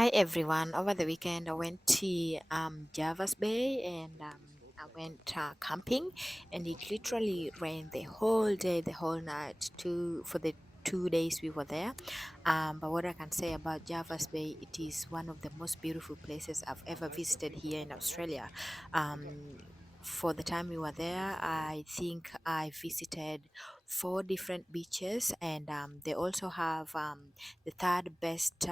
Hi everyone. Over the weekend, I went to Jervis Bay and I went camping, and it literally rained the whole day, the whole night, for the 2 days we were there. But what I can say about Jervis Bay, it is one of the most beautiful places I've ever visited here in Australia. Um, for the time we were there, I think I visited four different beaches, and they also have the third best.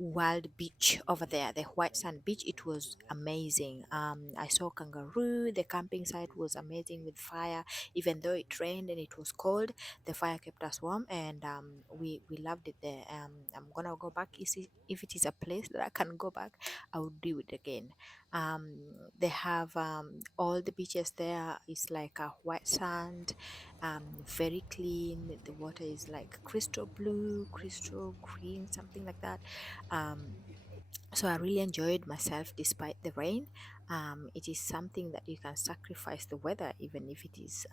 Wild beach over there, the white sand beach. It was amazing. I saw kangaroo. The camping site was amazing with fire. Even though it rained and it was cold, the fire kept us warm, and we loved it there. I'm gonna go back. If it is a place that I can go back, I would do it again. um, they have all the beaches there is like a white sand, very clean. The water is like crystal blue, crystal green, something like that. Um, so I really enjoyed myself despite the rain. It is something that you can sacrifice the weather, even if it is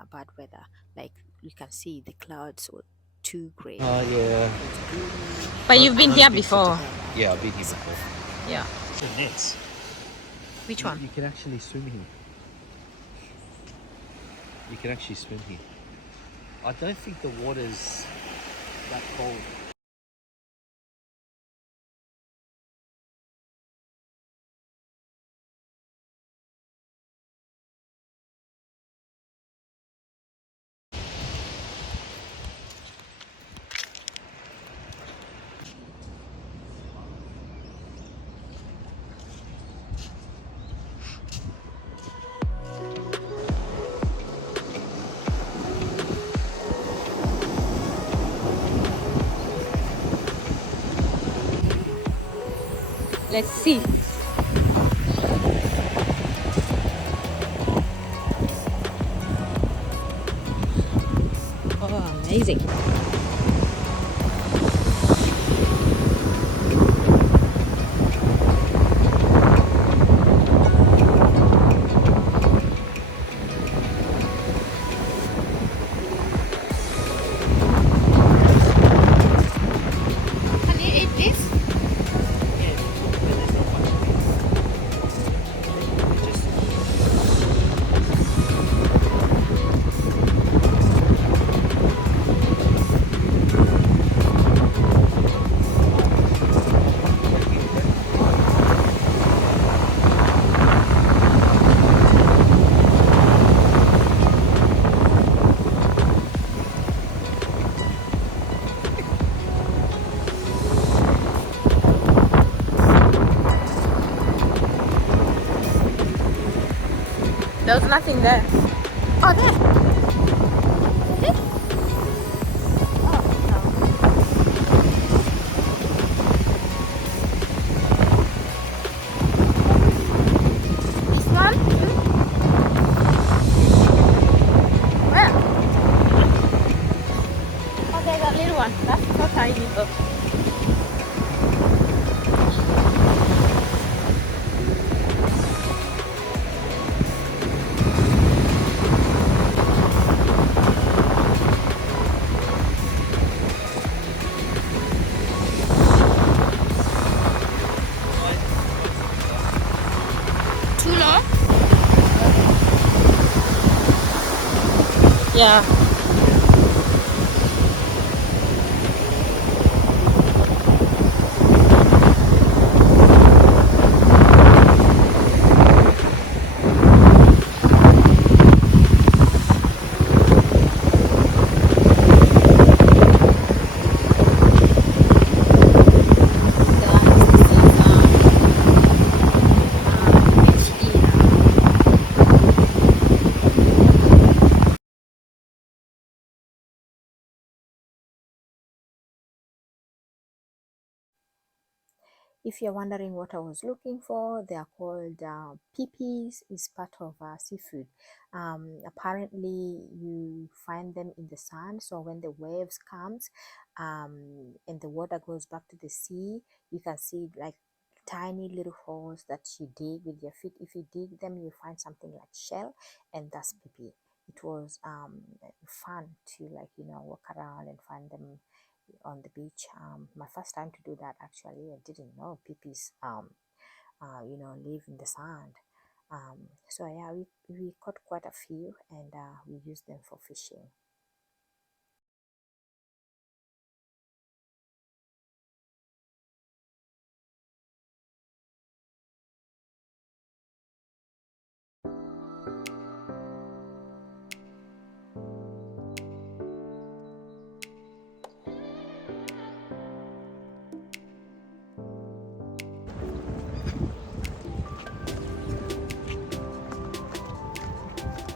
a bad weather. Like you can see the clouds were too grey, Oh yeah. it was gloomy. But you've been here Been such a before. yeah, And I've been enjoyed here before. myself. Yeah. The nets. Which You, one? you can actually swim here. You can actually swim here. I don't think the water's that cold. Let's see. Oh, amazing. Can you eat this? Yeah, but there's not much of it. There was nothing there. Oh, there. This one? Where? Oh, there's that little one. That's so tiny though. Too low? Yeah. If you're wondering what I was looking for, they are called pipis. Is part of seafood. Apparently, you find them in the sand. So when the waves comes, and the water goes back to the sea, you can see like tiny little holes that you dig with your feet. If you dig them, you find something like shell, and that's pipi. It was fun to, like, walk around and find them on the beach. My first time to do that actually. I didn't know peepees live in the sand. So yeah, we caught quite a few, and we used them for fishing.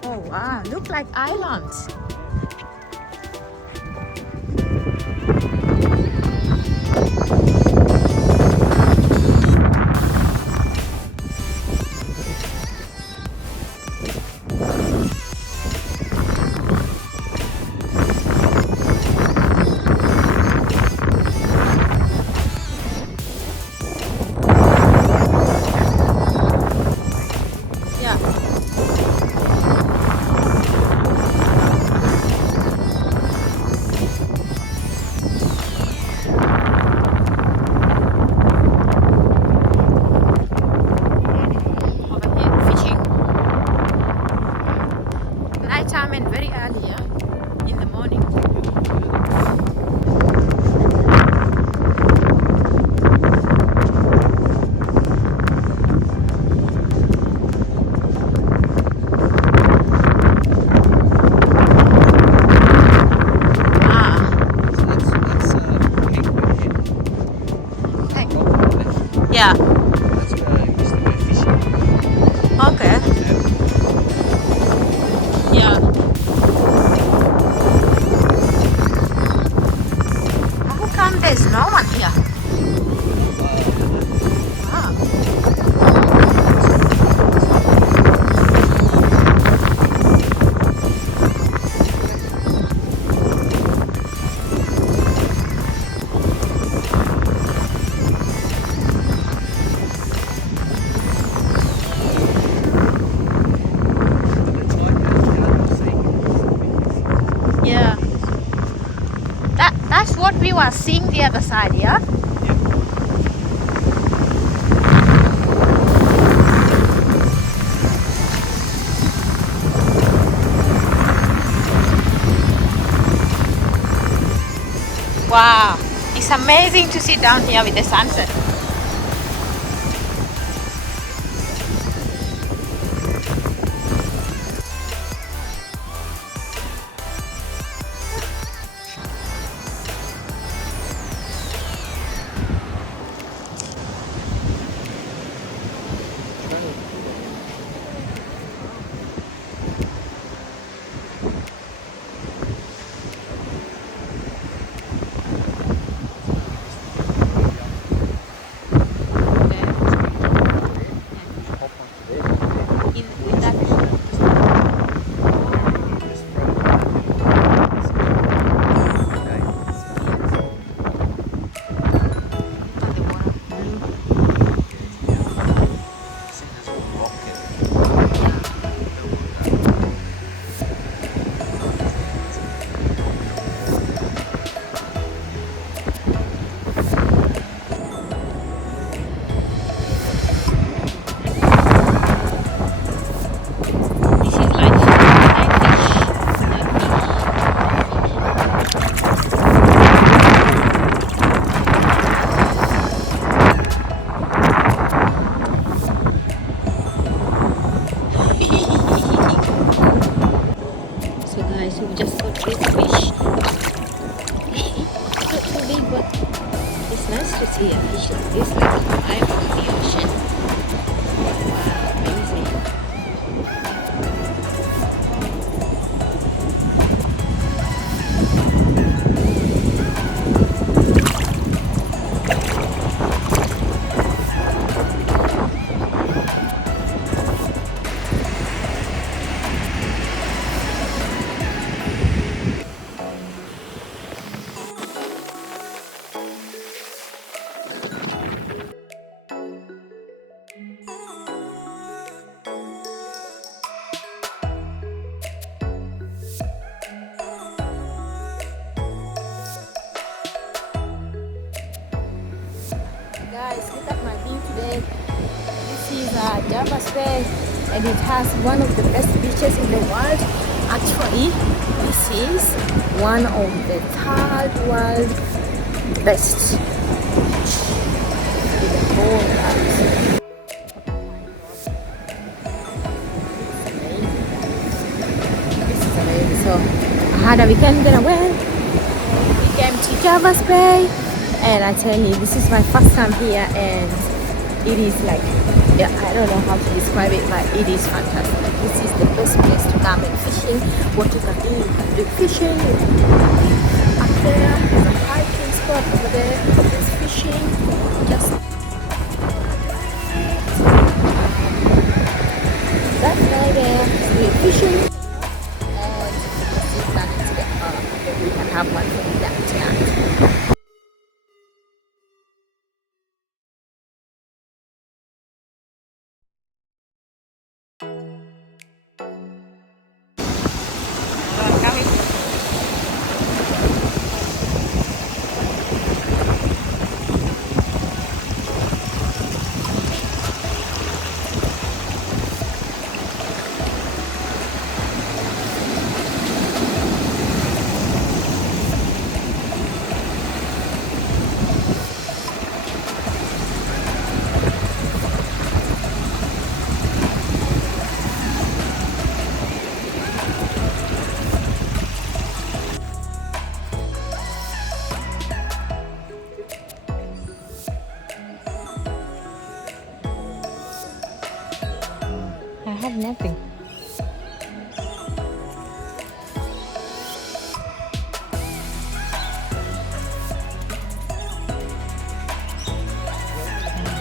Oh wow, look like islands. Yeah. Over here fishing. Nighttime and very early, yeah? In the morning. Ah, So that's okay. Penguin Head. Yeah. That's where I used to go fishing. Okay. My family. Yeah. How come there's no one here? I don't know. Ah. When the tide goes down, you'll see picnics. Yeah. That's what we were seeing the other side, yeah? Yep. Wow. It's amazing to sit down here with the sunset. So we just go down there. Okay. Just go down there. Just hop onto there. In And with just that. fish that. Just throw it back and that's it. Okay. So On the water. Blue. yeah, it's beautiful. See, there's all rock and all sands and This is like fish. So guys, we just got this fish. It's not too big, but it's nice to see a fish like this, like alive in the ocean. Wow, amazing. Javas Bay, and it has one of the best beaches in the world. Actually, this is one of the third world best in the whole world. This is amazing. So I had a weekend that I went. We came to Javas Bay, and I tell you, this is my first time here, and it is like, yeah, I don't know how to describe it, but it is fantastic. This is the best place to come and fishing. What you can do, you can do fishing. You can do up there. There's a hiking spot over there. There's fishing. Just that guy there doing fishing, and he's planning to get home. Maybe we can have one for that tonight. I have nothing.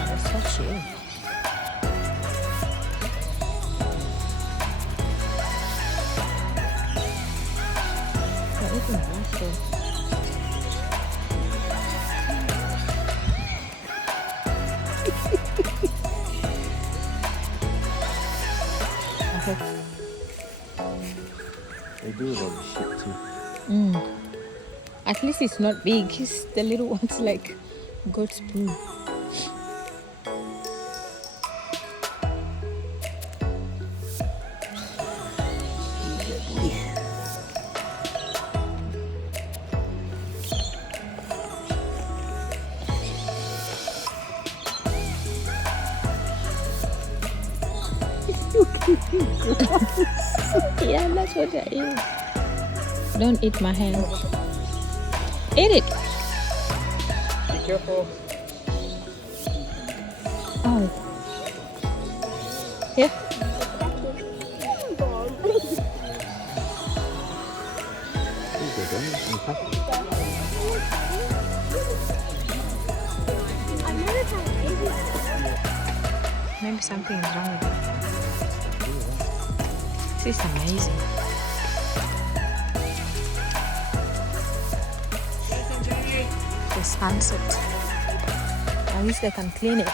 That's so chill. Not even waffle. They do a lot of shit too. At least it's not big. It's the little ones like goat's poo. Yeah, that's what it is. Don't eat my hand. Eat it. Be careful. Oh. Yeah. Maybe something is wrong with it. This is amazing. The sunset. At least they can clean it.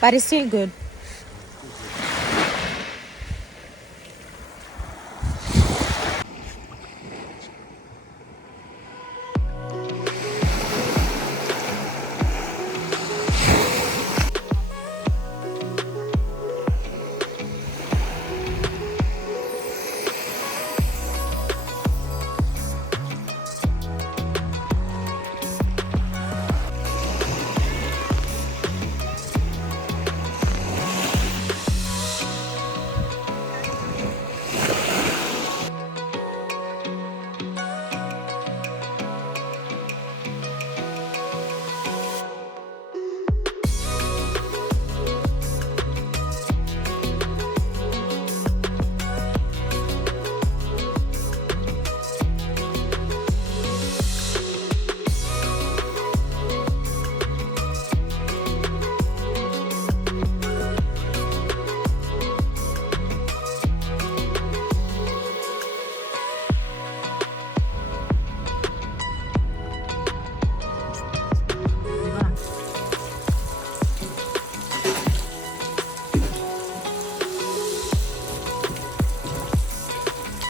But it's still good.